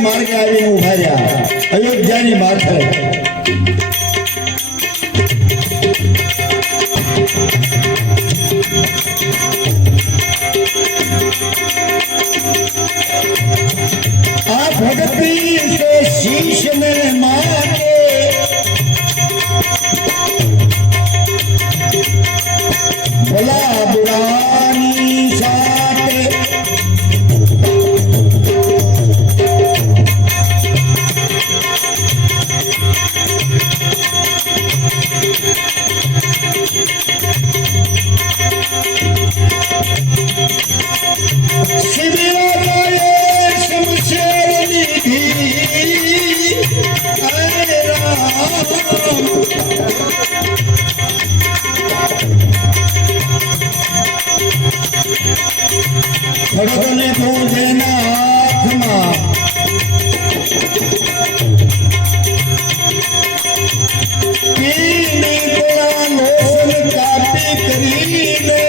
માર્ગે આવીને ઊભા રહ્યા. અયોધ્યાની માથે ખડગને હાથમાં. લોસન કાપી કરીને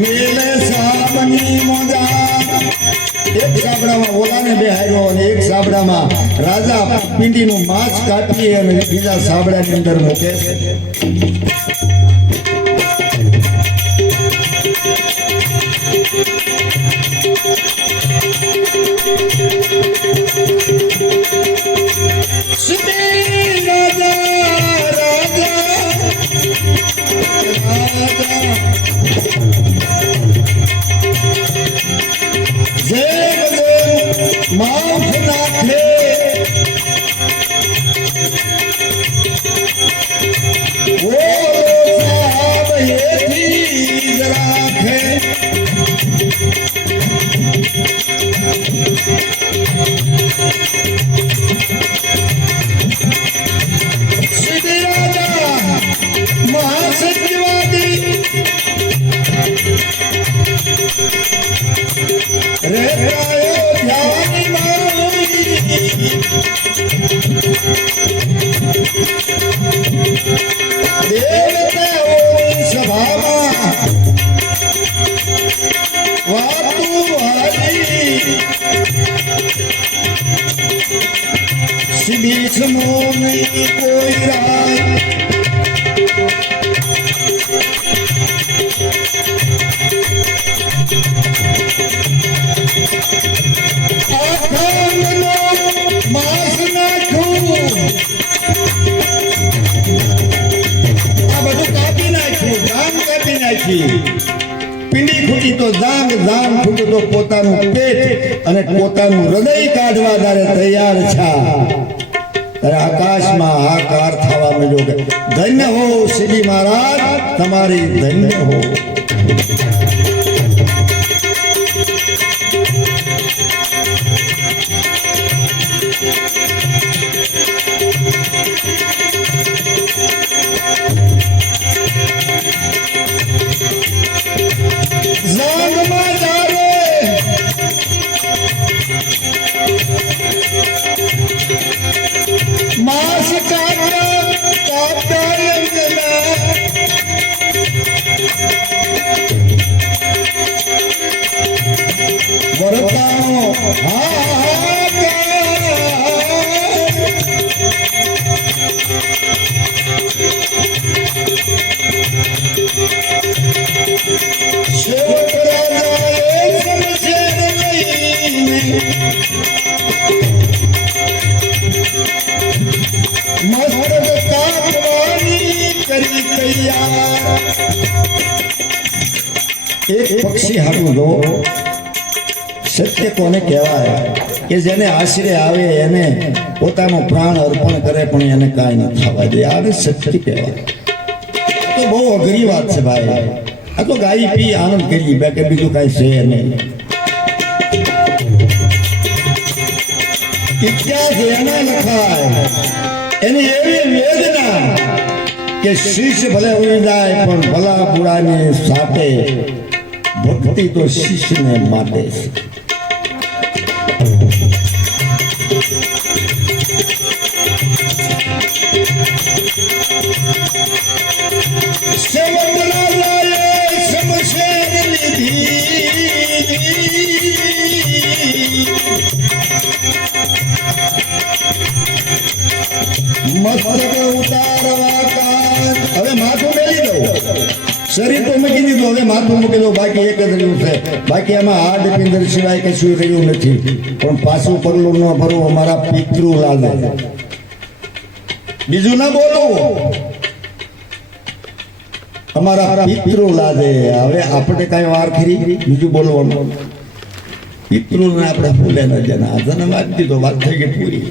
મેલે સાપની મોજા. એક સાબડામાં ઓલાને બેહાડ્યો અને એક સાબડામાં રાજા પિંડીનું માંસ કાપી અને બીજા સાબડાની અંદર મૂકે કોઈ બધું કાપી નાખ્યું જામ કાપી નાખી પીંડી ખૂટી તો જામ ખૂટું તો પોતાનું પેટ અને પોતાનું હૃદય કાઢવા ત્યારે તૈયાર છે, ત્યારે આકાશમાં હાકાર થવા મળ્યો ધન્ય હો શ્રી મહારાજ, તમારી ધન્ય હો. તૈયાર એક પક્ષી હાડું જો સત્ય કોને કહેવાય કે જેને આશરે આવે એને પોતાનો પ્રાણ અર્પણ કરે, પણ એને કાંઈ ન થવા દે. આને સત્ય કહેવાય. તો બહુ અઘરી વાત છે ભાઈ. આ તો ગાઈ પી આનંદ કરી બે કે બીજું કાંઈ છે નહીં. ઇતિહાસ એના લખાય. એની એવી વેદના કે શિષ્ય ભલે ઉડી જાય, પણ ભલા બુરાની સાથે ભક્તિ તો શિષ્યને માટે છે. મસ્તક ઉતારવા હવે માથું મેલી દઉં. શરીર તો મૂકી હવે માથું મૂકી દઉં. બાકી એક જ રહ્યું બાકી આમાં હાડ પિંદર સિવાય કશું રહ્યું નથી. પણ પાછું પગલું ન ભરવું અમારા પિતૃ લાગે બીજું ના બોલવું અમારા પિતૃ લાદે હવે આપણે કઈ વાર ખરી? બીજું બોલવાનું. પિતૃને આપણે ભૂલે ન જના વાત થઈ ગઈ પૂરી.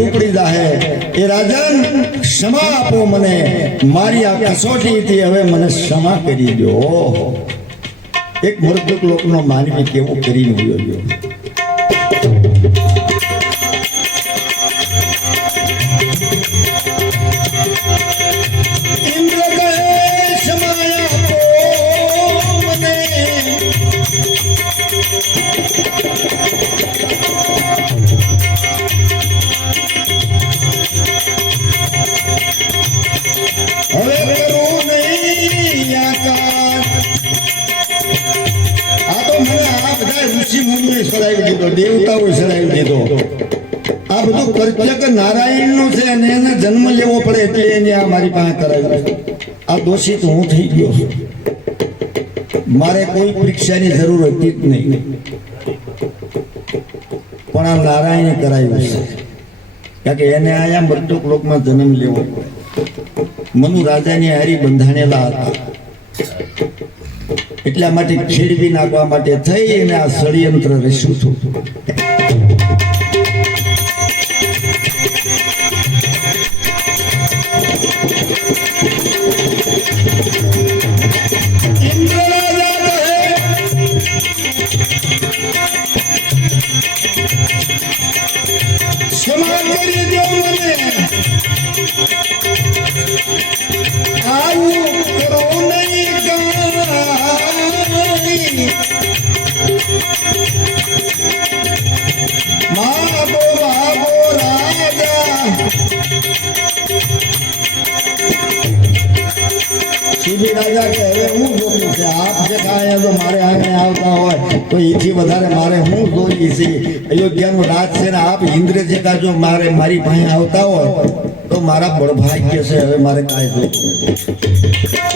હેઠું જાહે. એ રાજન, ક્ષમા આપો મને. મારી આ કસોટીથી હવે મને ક્ષમા કરી દો. એક મૃતક લોકનો માનવી કેવો કરીને ગયો? બધા ઋષિ સરાવી દીધો દેવતાઓએ સરાવી દીધો આ બધું કર્તવ્ય નારાયણનું છે અને એને જન્મ લેવો પડે એટલે એને આ મારી પાસે કરાવ્યું. આ દોષિત હું થઈ ગયો છું. મારે કોઈ પરીક્ષાની જરૂર હતી જ નહીં. પણ આ નારાયણે કરાવ્યું છે. કારણ કે એને આયા મૃત્યુક લોકમાં જન્મ લેવો પડે. મનુ રાજાની હારી બંધાણેલા હતા. એટલા માટે ખેડવી નાખવા માટે થઈ અને આ ષડયંત્ર રચ્યું હતું. હવે હું છે? આપ જે કાંઈ તો મારે આંગણે આવતા હોય, તો એથી વધારે મારે હું જોઈએ છે? અયોધ્યાનું રાજ છે ને આપ ઇન્દ્ર જેકા જો મારે, મારી પાસે આવતા હોય, તો મારા બળભાગ્ય છે. હવે મારે કાંઈ નથી.